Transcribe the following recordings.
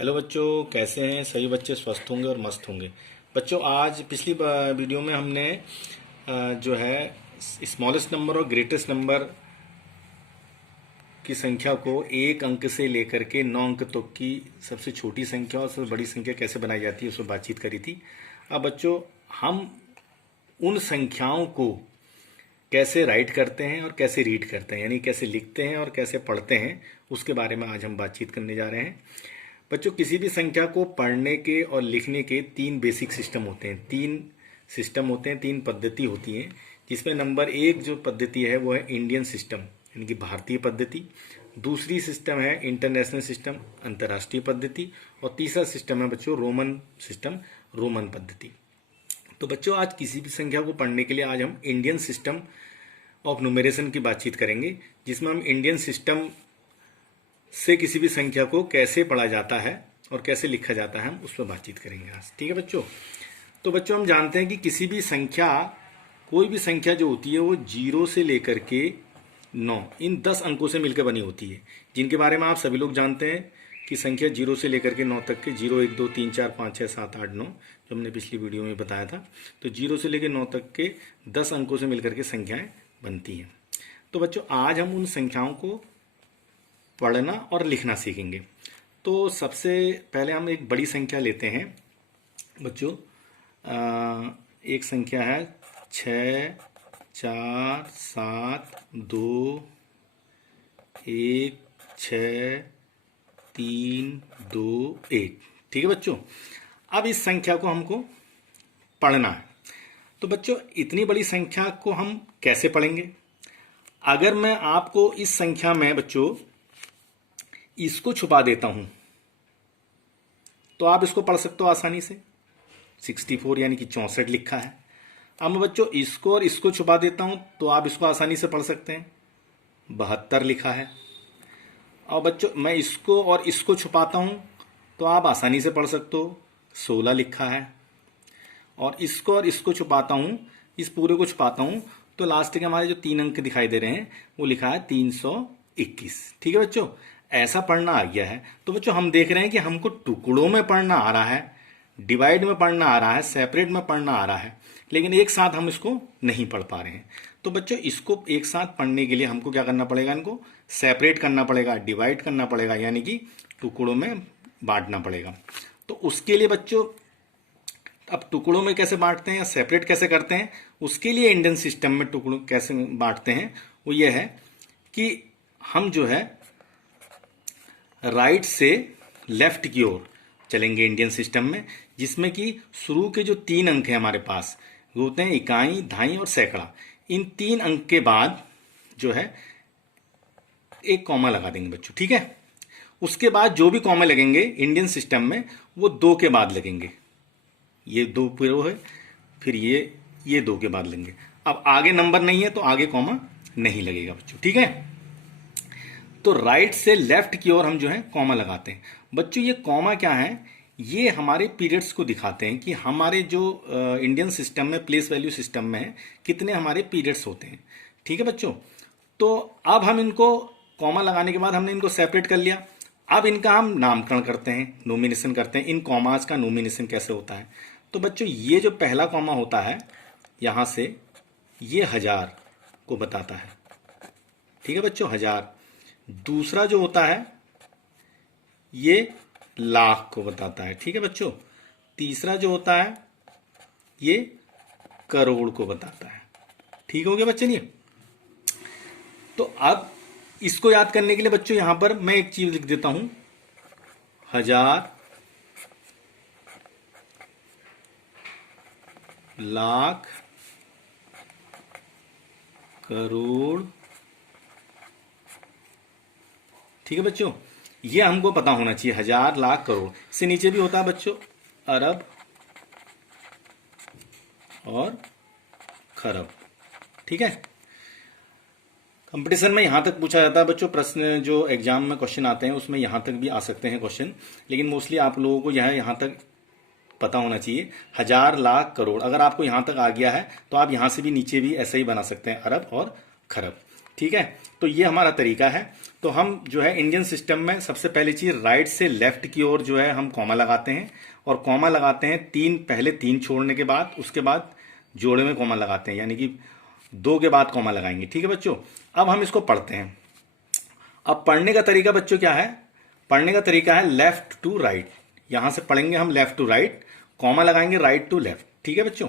Hello बच्चों, कैसे हैं? सभी बच्चे स्वस्थ होंगे और मस्त होंगे। बच्चों, आज पिछली वीडियो में हमने जो है स्मॉलेस्ट नंबर और ग्रेटेस्ट नंबर की संख्या को एक अंक से लेकर के 9 अंक तक की सबसे छोटी संख्या और सबसे बड़ी संख्या कैसे बनाई जाती है उस पर बातचीत करी थी। अब बच्चों, हम उन संख्याओं को कैसे राइट करते हैं और कैसे रीड करते हैं, यानी कैसे लिखते हैं और कैसे पढ़ते हैं, उसके बारे में आज हम बातचीत करने जा रहे हैं। बच्चों, किसी भी संख्या को पढ़ने के और लिखने के 3 बेसिक सिस्टम होते हैं। 3 सिस्टम होते हैं, 3 पद्धति होती हैं, जिसमें नंबर 1 जो पद्धति है वो है इंडियन सिस्टम, यानी कि भारतीय पद्धति। दूसरी सिस्टम है इंटरनेशनल सिस्टम, अंतर्राष्ट्रीय पद्धति। और तीसरा सिस्टम है बच्चों रोमन सिस्टम, रोमन पद्धति। तो बच्चों, आज किसी भी संख्या को पढ़ने के लिए आज हम इंडियन सिस्टम ऑफ न्यूमरेशन की बातचीत करेंगे, जिसमें हम इंडियन सिस्टम से किसी भी संख्या को कैसे पढ़ा जाता है और कैसे लिखा जाता है, हम उस पर बातचीत करेंगे आज। ठीक है बच्चों? तो बच्चों, हम जानते हैं कि किसी भी संख्या, कोई भी संख्या जो होती है वो 0 से लेकर के 9 इन 10 अंकों से मिलकर बनी होती है, जिनके बारे में आप सभी लोग जानते हैं कि संख्या 0 से लेकर के 9 तक के 0, 1, 2, 3, 4, 5, 6, 7, 8, 9 जो हमने पिछली वीडियो में बताया था। तो 0 से लेकर 9 तक के 10 अंकों से मिलकर के संख्याएं बनती हैं। तो बच्चों, आज हम उन संख्याओं को पढ़ना और लिखना सीखेंगे। तो सबसे पहले हम एक बड़ी संख्या लेते हैं बच्चों। एक संख्या है 6, 4, 7, 2, 1, 6, 3, 2, 1। ठीक है बच्चों? अब इस संख्या को हमको पढ़ना है। तो बच्चों, इतनी बड़ी संख्या को हम कैसे पढ़ेंगे? अगर मैं आपको इस संख्या में बच्चों इसको छुपा देता हूं तो आप इसको पढ़ सकते हो आसानी से। 64 यानी कि 64 लिखा है। अब मैं बच्चों इसको और इसको छुपा देता हूं तो आप इसको आसानी से पढ़ सकते हैं, 72 लिखा है। और बच्चों, मैं इसको और इसको छुपाता हूं तो आप आसानी से पढ़ सकते हो, 16 लिखा है। और इसको और इसको छुपाता हूं, इस पूरे को छुपाता हूं तो लास्ट के हमारे जो 3 अंक दिखाई दे रहे हैं वो लिखा है 321। ठीक है बच्चों? ऐसा पढ़ना आ गया है। तो बच्चों, हम देख रहे हैं कि हमको टुकड़ों में पढ़ना आ रहा है, डिवाइड में पढ़ना आ रहा है, सेपरेट में पढ़ना आ रहा है, लेकिन एक साथ हम इसको नहीं पढ़ पा रहे हैं। तो बच्चों, इसको एक साथ पढ़ने के लिए हमको क्या करना पड़ेगा? इनको सेपरेट करना पड़ेगा, डिवाइड करना पड़ेगा, यानी कि टुकड़ों में बांटना पड़ेगा। तो उसके लिए बच्चों, अब टुकड़ों में कैसे बांटते हैं या सेपरेट कैसे करते हैं, उसके लिए इंडियन सिस्टम में टुकड़ों कैसे बांटते हैं वो ये है कि हम जो है राइट से लेफ्ट की ओर चलेंगे इंडियन सिस्टम में, जिसमें कि शुरू के जो 3 अंक हैं हमारे पास वो होते हैं इकाई, दहाई और सैकड़ा। इन 3 अंक के बाद जो है एक कॉमा लगा देंगे बच्चों। ठीक है? उसके बाद जो भी कॉमा लगेंगे इंडियन सिस्टम में वो 2 के बाद लगेंगे। ये 2 फिर वो है, फिर ये 2 के बाद लेंगे। अब आगे नंबर नहीं है तो आगे कॉमा नहीं लगेगा बच्चों। ठीक है? तो राइट से लेफ्ट की ओर हम जो है कॉमा लगाते हैं। बच्चों, ये कॉमा क्या है? ये हमारे पीरियड्स को दिखाते हैं कि हमारे जो इंडियन सिस्टम में, प्लेस वैल्यू सिस्टम में है, कितने हमारे पीरियड्स होते हैं। ठीक है बच्चों? तो अब हम इनको कॉमा लगाने के बाद हमने इनको सेपरेट कर लिया। अब इनका हम नामकरण करते हैं, नोमिनेशन करते हैं। इन कॉमास का नोमिनेशन कैसे होता है? तो बच्चों, ये जो पहला कॉमा होता है यहां से, ये 1000 को बताता है। ठीक है बच्चों? 1000। दूसरा जो होता है ये लाख को बताता है। ठीक है बच्चों? तीसरा जो होता है ये करोड़ को बताता है। ठीक हो गया बच्चे? नहीं? तो अब इसको याद करने के लिए बच्चों यहां पर मैं एक चीज लिख देता हूं, 1000, लाख, करोड़। ठीक है बच्चों? ये हमको पता होना चाहिए, 1000, लाख, करोड़। इससे नीचे भी होता है बच्चों अरब और खरब। ठीक है? कंपटीशन में यहां तक पूछा जाता है बच्चों प्रश्न, जो एग्जाम में क्वेश्चन आते हैं उसमें यहां तक भी आ सकते हैं क्वेश्चन, लेकिन मोस्टली आप लोगों को यहां तक पता होना चाहिए। 1000, लाख, करोड़। अगर आपको यहां तक आ गया है तो आप यहां से भी नीचे भी ऐसे ही बना सकते हैं, अरब और खरब। ठीक है? तो ये हमारा तरीका है। तो हम जो है इंडियन सिस्टम में सबसे पहली चीज राइट से लेफ्ट की ओर जो है हम कॉमा लगाते हैं, और कॉमा लगाते हैं पहले तीन छोड़ने के बाद, उसके बाद जोड़े में कॉमा लगाते हैं, यानी कि 2 के बाद कॉमा लगाएंगे। ठीक है बच्चों, अब हम इसको पढ़ते हैं। अब पढ़ने का तरीका बच्चों क्या है? पढ़ने का तरीका है लेफ्ट टू राइट। यहां से पढ़ेंगे हम लेफ्ट टू राइट, कॉमा लगाएंगे राइट टू लेफ्ट। ठीक है बच्चों,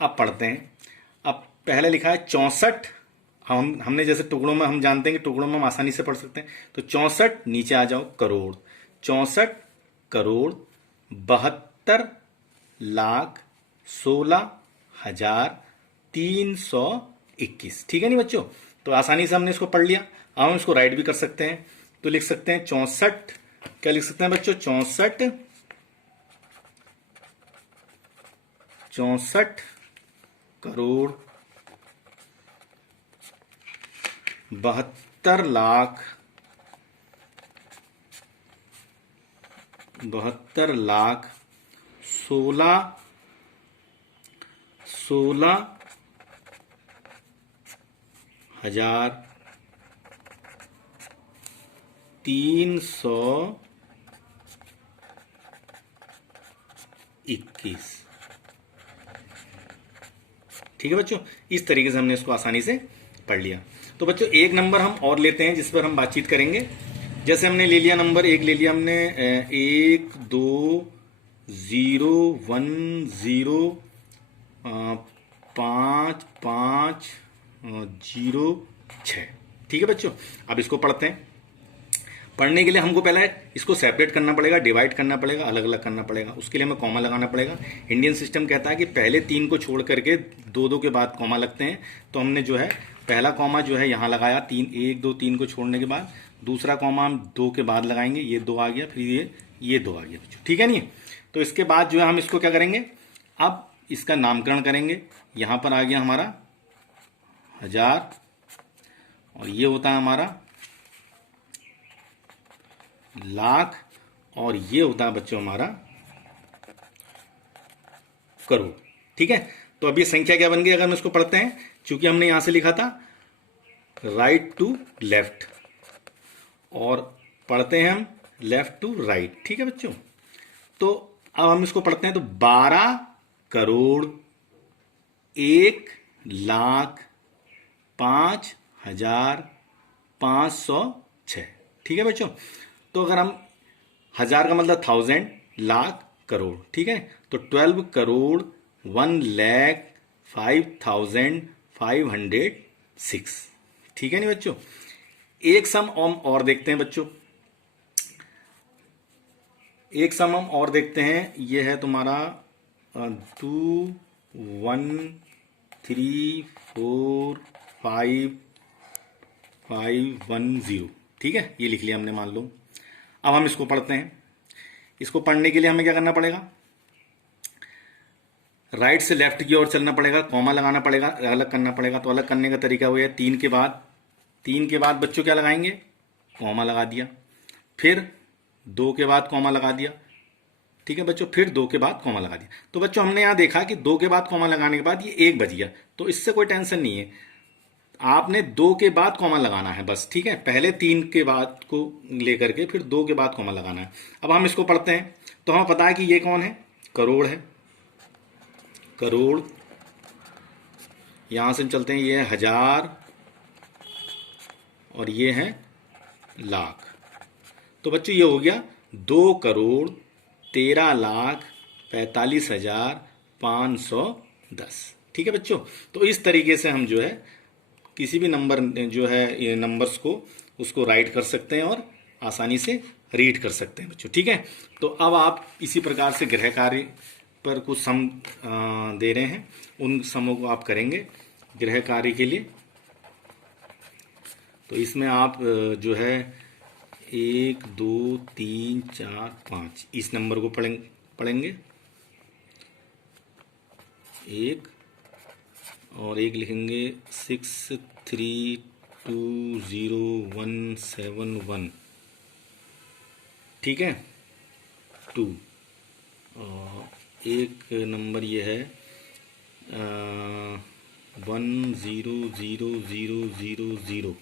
अब पढ़ते हैं। अब पहले लिखा है 64। हमने जैसे टुकड़ों में हम जानते हैं कि टुकड़ों में हम आसानी से पढ़ सकते हैं, तो 64 नीचे आ जाओ करोड़, 64 करोड़ 72,16,321। ठीक है नहीं बच्चों, तो आसानी से हमने इसको पढ़ लिया। अब हम इसको राइट भी कर सकते हैं, तो लिख सकते हैं 64, क्या लिख सकते हैं बच्चों? 64 करोड़ 72 लाख 16,321। ठीक है बच्चों, इस तरीके से हमने इसको आसानी से पढ़ लिया। तो बच्चों एक नंबर हम और लेते हैं जिस पर हम बातचीत करेंगे। जैसे हमने ले लिया नंबर 1, ले लिया हमने 1201055006। ठीक है बच्चों, अब इसको पढ़ते हैं। पढ़ने के लिए हमको पहले इसको सेपरेट करना पड़ेगा, डिवाइड करना पड़ेगा, अलग अलग करना पड़ेगा। उसके लिए हमें कॉमा लगाना पड़ेगा। इंडियन सिस्टम कहता है कि पहले 3 को छोड़ करके 2-2 के बाद कॉमा लगते हैं। तो हमने जो है पहला कॉमा जो है यहाँ लगाया, 1 2 3 को छोड़ने के बाद। दूसरा कॉमा हम 2 के बाद लगाएंगे, ये 2 आ गया, फिर ये 2 आ गया बच्चों। ठीक है नहीं? तो इसके बाद जो है हम इसको क्या करेंगे, अब इसका नामकरण करेंगे। यहाँ पर आ गया हमारा 1000, और ये होता है हमारा लाख, और ये होता है बच्चों हमारा करोड़। ठीक है, तो अब ये संख्या क्या बन गई अगर हम इसको पढ़ते हैं, क्योंकि हमने यहां से लिखा था राइट टू लेफ्ट, और पढ़ते हैं हम लेफ्ट टू राइट। ठीक है बच्चों, तो अब हम इसको पढ़ते हैं, तो 12 करोड़ 1,05,506। ठीक है बच्चों, तो अगर हम 1000 का मतलब 1000, लाख, करोड़। ठीक है, तो 12 करोड़ 1,05,506। ठीक है नहीं बच्चों? एक सम हम और देखते हैं बच्चों, एक सम हम और देखते हैं। ये है तुम्हारा 2134510। ठीक है, ये लिख लिया हमने मान लो। अब हम इसको पढ़ते हैं। इसको पढ़ने के लिए हमें क्या करना पड़ेगा, राइट से लेफ्ट की ओर चलना पड़ेगा, कॉमा लगाना पड़ेगा, अलग करना पड़ेगा। तो अलग करने का तरीका वो है 3 के बाद बच्चों क्या लगाएंगे, कॉमा लगा दिया, फिर 2 के बाद कॉमा लगा दिया। ठीक है बच्चों, फिर 2 के बाद कॉमा लगा दिया। तो बच्चों हमने यहां देखा कि 2 के बाद कॉमा लगाने के बाद ये 1 बच गया, तो इससे कोई टेंशन नहीं है। आपने 2 के बाद कॉमा लगाना है बस। ठीक है, पहले 3 के बाद को लेकर के फिर 2 के बाद कॉमा लगाना है। अब हम इसको पढ़ते हैं, तो हमें पता है कि ये कौन है, करोड़ है। करोड़, यहां से हम चलते हैं, ये है 1000, और ये है लाख। तो बच्चों ये हो गया 2,43,45,510। ठीक है बच्चों, तो इस तरीके से हम जो है किसी भी नंबर जो है ये नंबर्स को उसको राइट कर सकते हैं और आसानी से रीड कर सकते हैं बच्चों। ठीक है, तो अब आप इसी प्रकार से गृह कार्य पर कुछ सम दे रहे हैं, उन समों को आप करेंगे गृह कार्य के लिए। तो इसमें आप जो है 1 2 3 4 5 इस नंबर को पढ़ेंगे, एक, और एक लिखेंगे 6320,171। ठीक है, 2, और एक नंबर ये है 100000।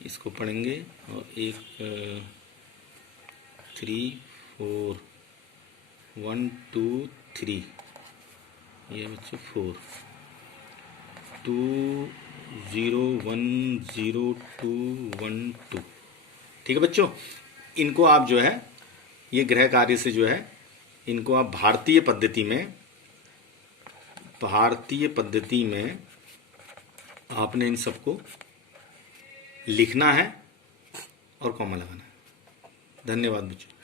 इसको पढ़ेंगे और एक 3 4 1 2 3, ये बच्चों 4 2 0 1 0 2 1 2। ठीक है बच्चों, इनको आप जो है ये गृह कार्य से जो है इनको आप भारतीय पद्धति में आपने इन सबको लिखना है और कॉमा लगाना है। धन्यवाद बच्चों।